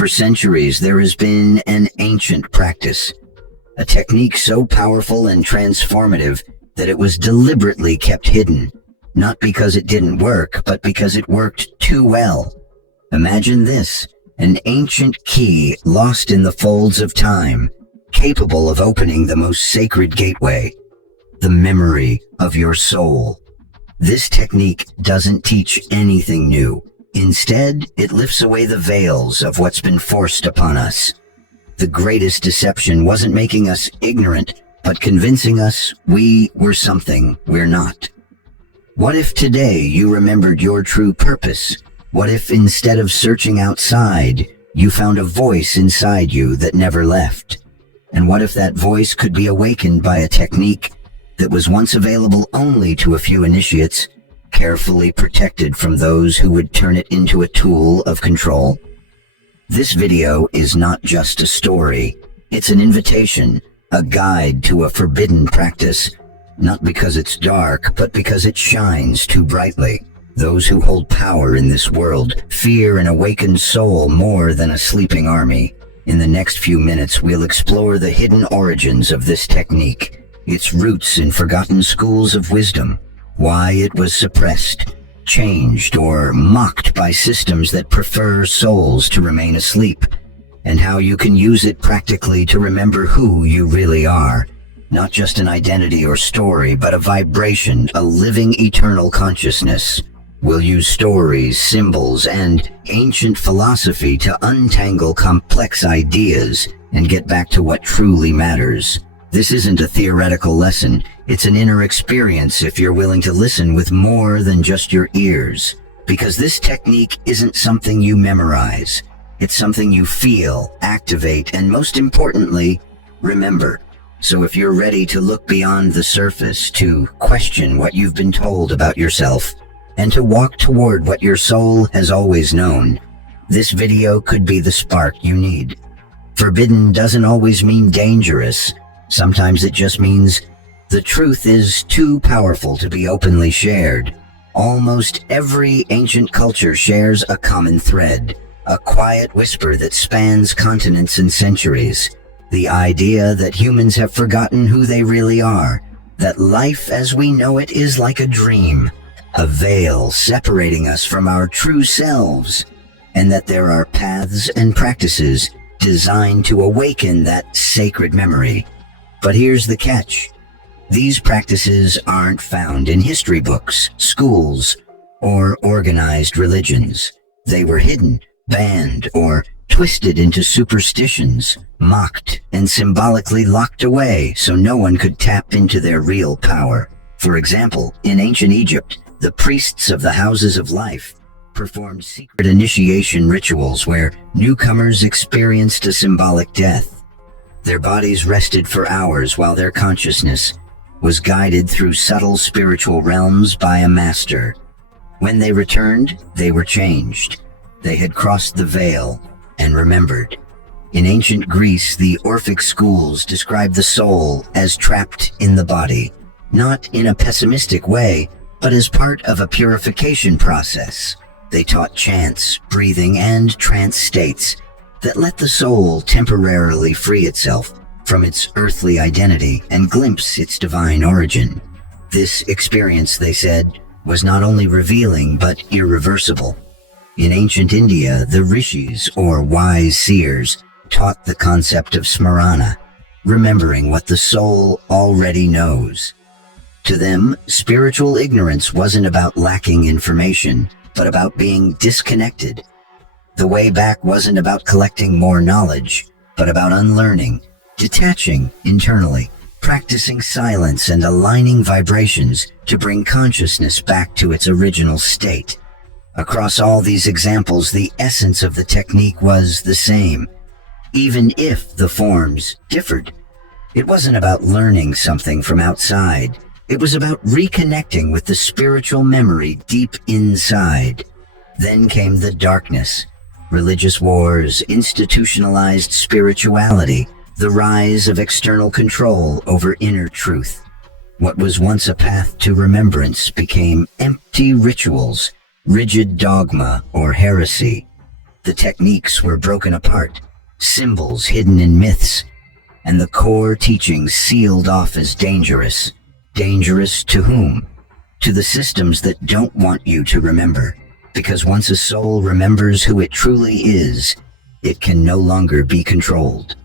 For centuries, there has been an ancient practice, a technique so powerful and transformative that it was deliberately kept hidden, not because it didn't work, but because it worked too well. Imagine this, an ancient key lost in the folds of time, capable of opening the most sacred gateway, the memory of your soul. This technique doesn't teach anything new. Instead, it lifts away the veils of what's been forced upon us. The greatest deception wasn't making us ignorant, but convincing us we were something we're not. What if today you remembered your true purpose? What if instead of searching outside, you found a voice inside you that never left? And what if that voice could be awakened by a technique that was once available only to a few initiates, carefully protected from those who would turn it into a tool of control? This video is not just a story. It's an invitation, a guide to a forbidden practice, not because it's dark, but because it shines too brightly. Those who hold power in this world fear an awakened soul more than a sleeping army. In the next few minutes, we'll explore the hidden origins of this technique, its roots in forgotten schools of wisdom, why it was suppressed, changed, or mocked by systems that prefer souls to remain asleep, and how you can use it practically to remember who you really are. Not just an identity or story, but a vibration, a living eternal consciousness. We'll use stories, symbols, and ancient philosophy to untangle complex ideas and get back to what truly matters. This isn't a theoretical lesson, it's an inner experience if you're willing to listen with more than just your ears. Because this technique isn't something you memorize, it's something you feel, activate, and most importantly, remember. So if you're ready to look beyond the surface, to question what you've been told about yourself, and to walk toward what your soul has always known, this video could be the spark you need. Forbidden doesn't always mean dangerous. Sometimes it just means the truth is too powerful to be openly shared. Almost every ancient culture shares a common thread, a quiet whisper that spans continents and centuries. The idea that humans have forgotten who they really are, that life as we know it is like a dream, a veil separating us from our true selves, and that there are paths and practices designed to awaken that sacred memory. But here's the catch. These practices aren't found in history books, schools, or organized religions. They were hidden, banned, or twisted into superstitions, mocked, and symbolically locked away so no one could tap into their real power. For example, in ancient Egypt, the priests of the houses of life performed secret initiation rituals where newcomers experienced a symbolic death. Their bodies rested for hours while their consciousness was guided through subtle spiritual realms by a master. When they returned, they were changed. They had crossed the veil and remembered. In ancient Greece, the Orphic schools described the soul as trapped in the body, not in a pessimistic way, but as part of a purification process. They taught chants, breathing, and trance states that let the soul temporarily free itself from its earthly identity and glimpse its divine origin. This experience, they said, was not only revealing but irreversible. In ancient India, the rishis, or wise seers, taught the concept of smarana, remembering what the soul already knows. To them, spiritual ignorance wasn't about lacking information, but about being disconnected. The way back wasn't about collecting more knowledge, but about unlearning, detaching internally, practicing silence and aligning vibrations to bring consciousness back to its original state. Across all these examples, the essence of the technique was the same, even if the forms differed. It wasn't about learning something from outside. It was about reconnecting with the spiritual memory deep inside. Then came the darkness, religious wars, institutionalized spirituality, the rise of external control over inner truth. What was once a path to remembrance became empty rituals, rigid dogma, or heresy. The techniques were broken apart, symbols hidden in myths, and the core teachings sealed off as dangerous. Dangerous to whom? To the systems that don't want you to remember. Because once a soul remembers who it truly is, it can no longer be controlled.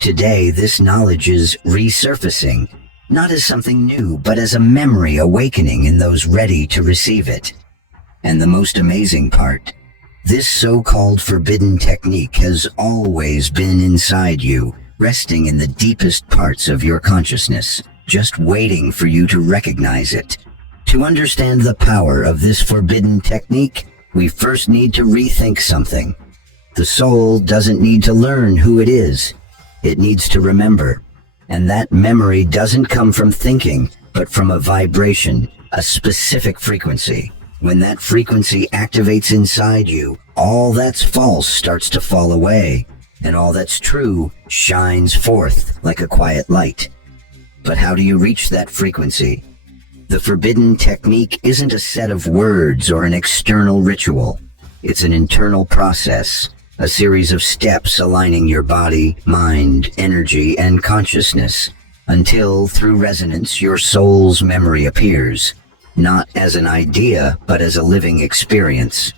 Today, this knowledge is resurfacing, not as something new, but as a memory awakening in those ready to receive it. And the most amazing part, this so-called forbidden technique has always been inside you, resting in the deepest parts of your consciousness, just waiting for you to recognize it. To understand the power of this forbidden technique, we first need to rethink something. The soul doesn't need to learn who it is. It needs to remember. And that memory doesn't come from thinking, but from a vibration, a specific frequency. When that frequency activates inside you, all that's false starts to fall away, and all that's true shines forth like a quiet light. But how do you reach that frequency? The forbidden technique isn't a set of words or an external ritual. It's an internal process, a series of steps aligning your body, mind, energy, and consciousness, until, through resonance, your soul's memory appears, not as an idea, but as a living experience.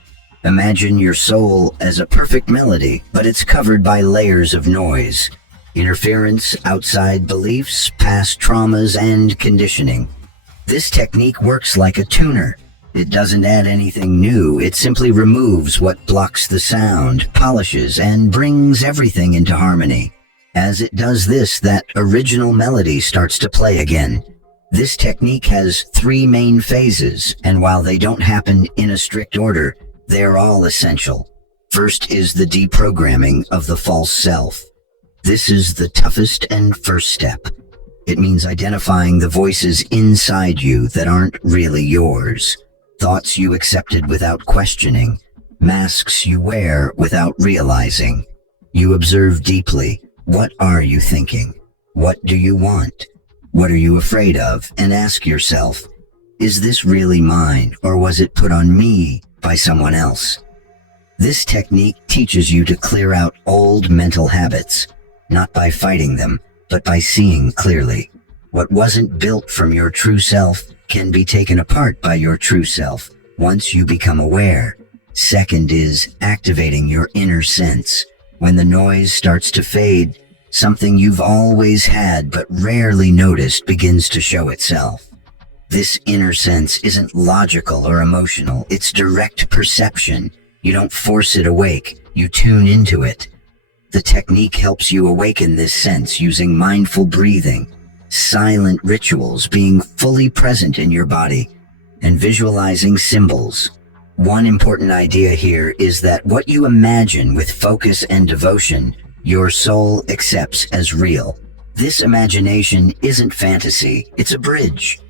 Imagine your soul as a perfect melody, but it's covered by layers of noise, interference, outside beliefs, past traumas, and conditioning. This technique works like a tuner. It doesn't add anything new, it simply removes what blocks the sound, polishes, and brings everything into harmony. As it does this, that original melody starts to play again. This technique has 3 main phases, and while they don't happen in a strict order, they're all essential. First is the deprogramming of the false self. This is the toughest and first step. It means identifying the voices inside you that aren't really yours. Thoughts you accepted without questioning. Masks you wear without realizing. You observe deeply. What are you thinking? What do you want? What are you afraid of? And ask yourself, is this really mine, or was it put on me by someone else? This technique teaches you to clear out old mental habits, not by fighting them, but by seeing clearly. What wasn't built from your true self can be taken apart by your true self once you become aware. Second is activating your inner sense. When the noise starts to fade, something you've always had but rarely noticed begins to show itself. This inner sense isn't logical or emotional, it's direct perception. You don't force it awake, you tune into it. The technique helps you awaken this sense using mindful breathing, silent rituals, being fully present in your body, and visualizing symbols. One important idea here is that what you imagine with focus and devotion, your soul accepts as real. This imagination isn't fantasy, it's a bridge.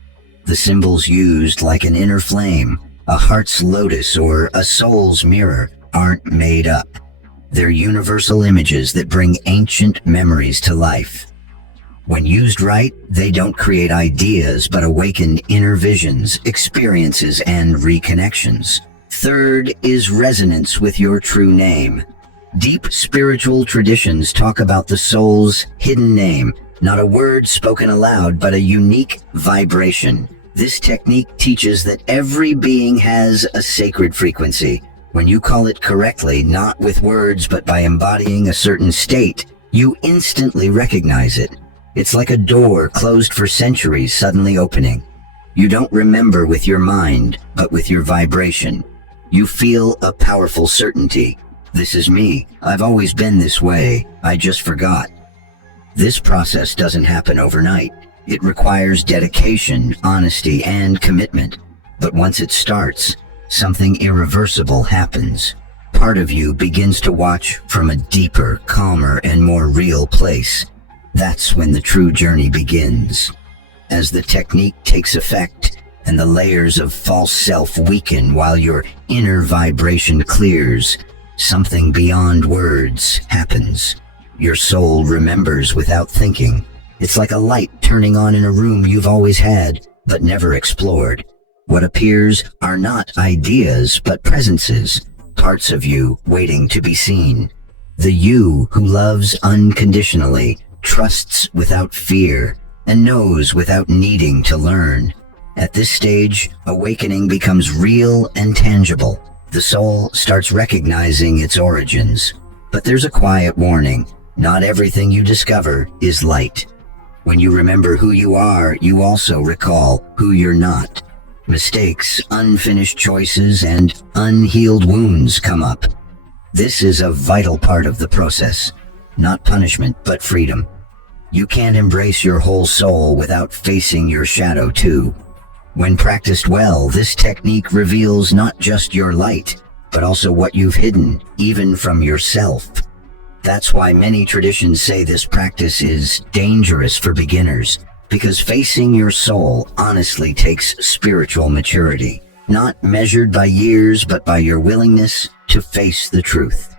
The symbols used, like an inner flame, a heart's lotus, or a soul's mirror, aren't made up. They're universal images that bring ancient memories to life. When used right, they don't create ideas but awaken inner visions, experiences, and reconnections. Third is resonance with your true name. Deep spiritual traditions talk about the soul's hidden name, not a word spoken aloud, but a unique vibration. This technique teaches that every being has a sacred frequency. When you call it correctly, not with words but by embodying a certain state, you instantly recognize it. It's like a door closed for centuries suddenly opening. You don't remember with your mind, but with your vibration. You feel a powerful certainty. This is me. I've always been this way. I just forgot. This process doesn't happen overnight. It requires dedication, honesty, and commitment. But once it starts, something irreversible happens. Part of you begins to watch from a deeper, calmer, and more real place. That's when the true journey begins. As the technique takes effect and the layers of false self weaken while your inner vibration clears, something beyond words happens. Your soul remembers without thinking. It's like a light turning on in a room you've always had, but never explored. What appears are not ideas, but presences. parts of you waiting to be seen. The you who loves unconditionally, trusts without fear, and knows without needing to learn. At this stage, awakening becomes real and tangible. The soul starts recognizing its origins. But there's a quiet warning. Not everything you discover is light. When you remember who you are, you also recall who you're not. Mistakes, unfinished choices, and unhealed wounds come up. This is a vital part of the process. Not punishment, but freedom. You can't embrace your whole soul without facing your shadow too. When practiced well, this technique reveals not just your light, but also what you've hidden, even from yourself. That's why many traditions say this practice is dangerous for beginners, because facing your soul honestly takes spiritual maturity, not measured by years, but by your willingness to face the truth.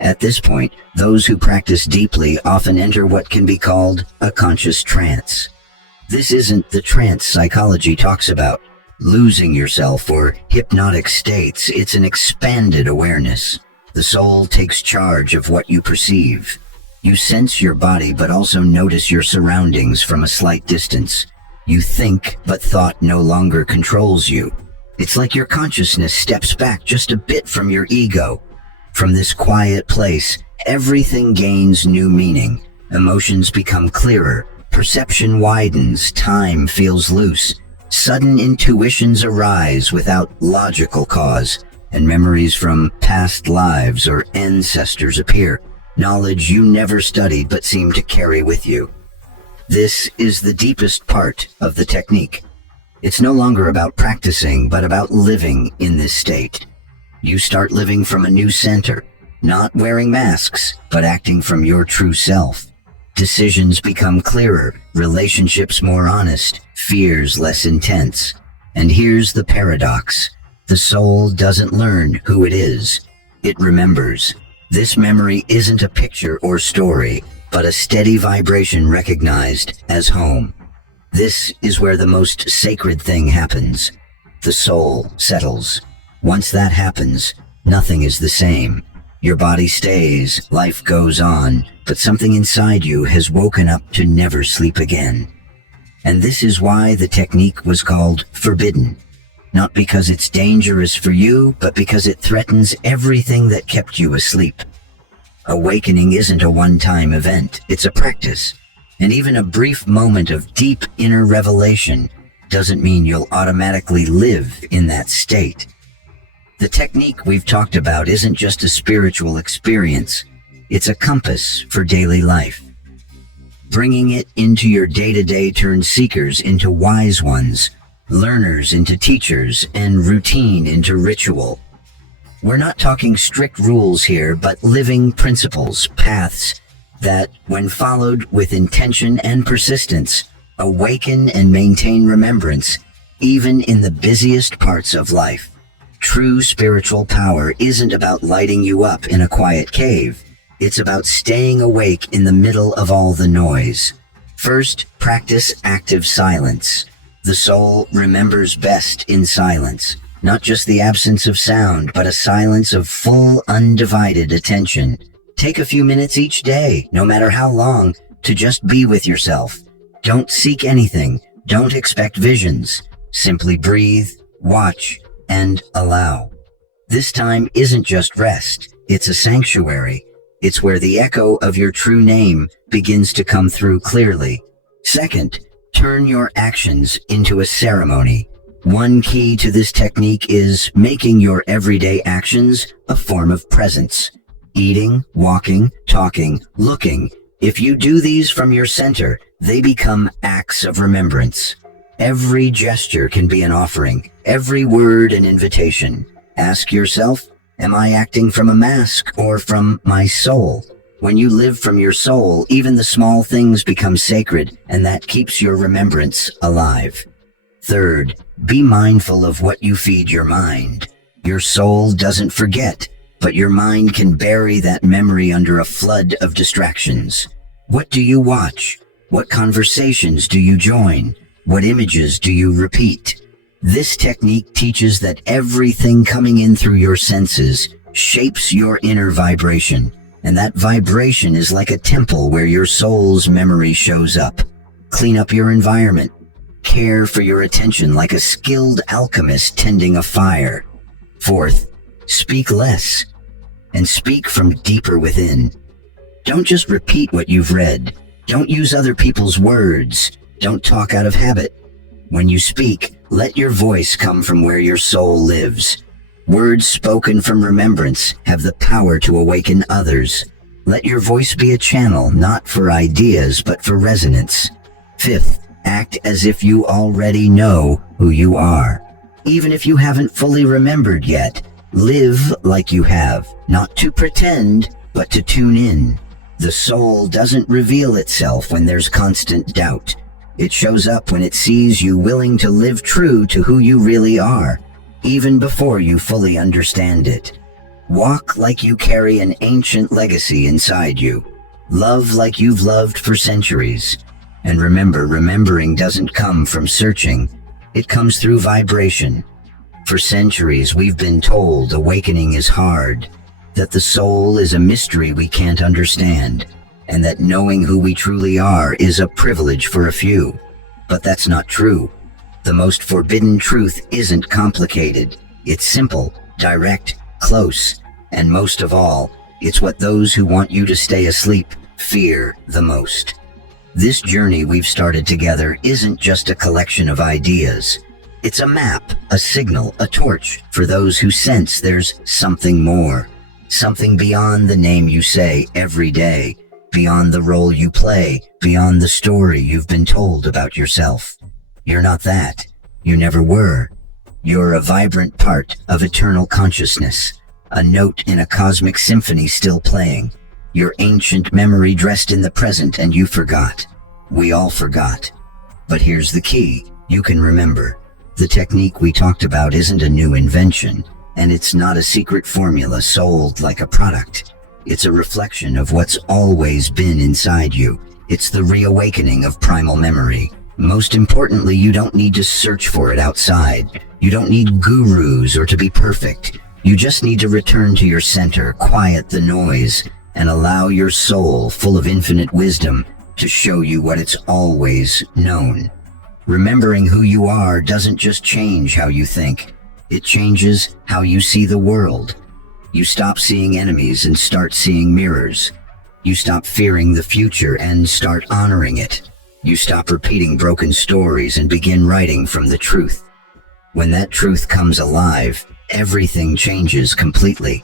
At this point, those who practice deeply often enter what can be called a conscious trance. This isn't the trance psychology talks about, losing yourself or hypnotic states. It's an expanded awareness. The soul takes charge of what you perceive. You sense your body but also notice your surroundings from a slight distance. You think, but thought no longer controls you. It's like your consciousness steps back just a bit from your ego. From this quiet place, everything gains new meaning. Emotions become clearer. Perception widens, time feels loose. Sudden intuitions arise without logical cause, and memories from past lives or ancestors appear. Knowledge you never studied but seem to carry with you. This is the deepest part of the technique. It's no longer about practicing, but about living in this state. You start living from a new center, not wearing masks, but acting from your true self. Decisions become clearer, relationships more honest, fears less intense. And here's the paradox. The soul doesn't learn who it is. It remembers. This memory isn't a picture or story, but a steady vibration recognized as home. This is where the most sacred thing happens. The soul settles. Once that happens, nothing is the same. Your body stays, life goes on, but something inside you has woken up to never sleep again. And this is why the technique was called forbidden. Not because it's dangerous for you, but because it threatens everything that kept you asleep. Awakening isn't a one-time event, it's a practice. And even a brief moment of deep inner revelation doesn't mean you'll automatically live in that state. The technique we've talked about isn't just a spiritual experience, it's a compass for daily life. Bringing it into your day-to-day turns seekers into wise ones, learners into teachers, and routine into ritual. We're not talking strict rules here, but living principles, paths that, when followed with intention and persistence, awaken and maintain remembrance, even in the busiest parts of life. True spiritual power isn't about lighting you up in a quiet cave. It's about staying awake in the middle of all the noise. First, practice active silence. The soul remembers best in silence, not just the absence of sound, but a silence of full, undivided attention. Take a few minutes each day, no matter how long, to just be with yourself. Don't seek anything. Don't expect visions. Simply breathe, watch, and allow. This time isn't just rest, it's a sanctuary. It's where the echo of your true name begins to come through clearly. Second, turn your actions into a ceremony. One key to this technique is making your everyday actions a form of presence. Eating, walking, talking, looking. If you do these from your center, they become acts of remembrance. Every gesture can be an offering, every word an invitation. Ask yourself, am I acting from a mask or from my soul? When you live from your soul, even the small things become sacred, and that keeps your remembrance alive. Third, be mindful of what you feed your mind. Your soul doesn't forget, but your mind can bury that memory under a flood of distractions. What do you watch? What conversations do you join? What images do you repeat? This technique teaches that everything coming in through your senses shapes your inner vibration, and that vibration is like a temple where your soul's memory shows up. Clean up your environment. Care for your attention like a skilled alchemist tending a fire. Fourth, speak less, and speak from deeper within. Don't just repeat what you've read. Don't use other people's words. Don't talk out of habit. When you speak, let your voice come from where your soul lives. Words spoken from remembrance have the power to awaken others. Let your voice be a channel, not for ideas, but for resonance. Fifth, act as if you already know who you are. Even if you haven't fully remembered yet, live like you have, not to pretend, but to tune in. The soul doesn't reveal itself when there's constant doubt. It shows up when it sees you willing to live true to who you really are, even before you fully understand it. Walk like you carry an ancient legacy inside you. Love like you've loved for centuries. And remember, remembering doesn't come from searching. It comes through vibration. For centuries, we've been told awakening is hard, that the soul is a mystery we can't understand, and that knowing who we truly are is a privilege for a few. But that's not true. The most forbidden truth isn't complicated. It's simple, direct, close, and most of all, it's what those who want you to stay asleep fear the most. This journey we've started together isn't just a collection of ideas. It's a map, a signal, a torch for those who sense there's something more. Something beyond the name you say every day, beyond the role you play, beyond the story you've been told about yourself. You're not that. You never were. You're a vibrant part of eternal consciousness, a note in a cosmic symphony still playing. Your ancient memory dressed in the present, and you forgot. We all forgot. But here's the key. You can remember. The technique we talked about isn't a new invention, and it's not a secret formula sold like a product. It's a reflection of what's always been inside you. It's the reawakening of primal memory. Most importantly, you don't need to search for it outside. You don't need gurus or to be perfect. You just need to return to your center, quiet the noise, and allow your soul, full of infinite wisdom, to show you what it's always known. Remembering who you are doesn't just change how you think. It changes how you see the world. You stop seeing enemies and start seeing mirrors. You stop fearing the future and start honoring it. You stop repeating broken stories and begin writing from the truth. When that truth comes alive, everything changes completely.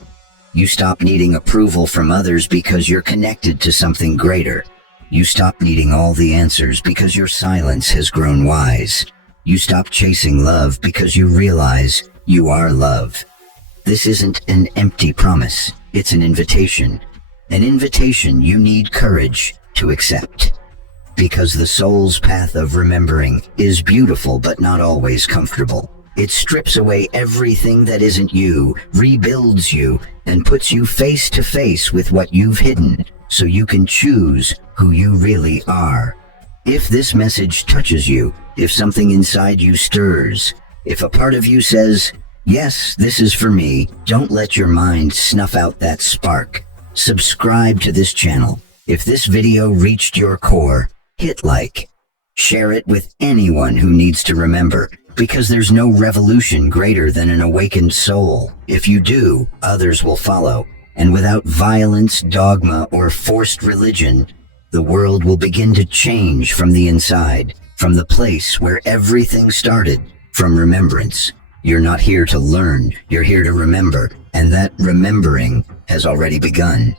You stop needing approval from others because you're connected to something greater. You stop needing all the answers because your silence has grown wise. You stop chasing love because you realize you are love. This isn't an empty promise. It's an invitation. An invitation you need courage to accept. Because the soul's path of remembering is beautiful but not always comfortable. It strips away everything that isn't you, rebuilds you, and puts you face to face with what you've hidden, so you can choose who you really are. If this message touches you, if something inside you stirs, if a part of you says, "Yes, this is for me," don't let your mind snuff out that spark. Subscribe to this channel. If this video reached your core, hit like. Share it with anyone who needs to remember, because there's no revolution greater than an awakened soul. If you do, others will follow. And without violence, dogma, or forced religion, the world will begin to change from the inside, from the place where everything started, from remembrance. You're not here to learn, you're here to remember, and that remembering has already begun.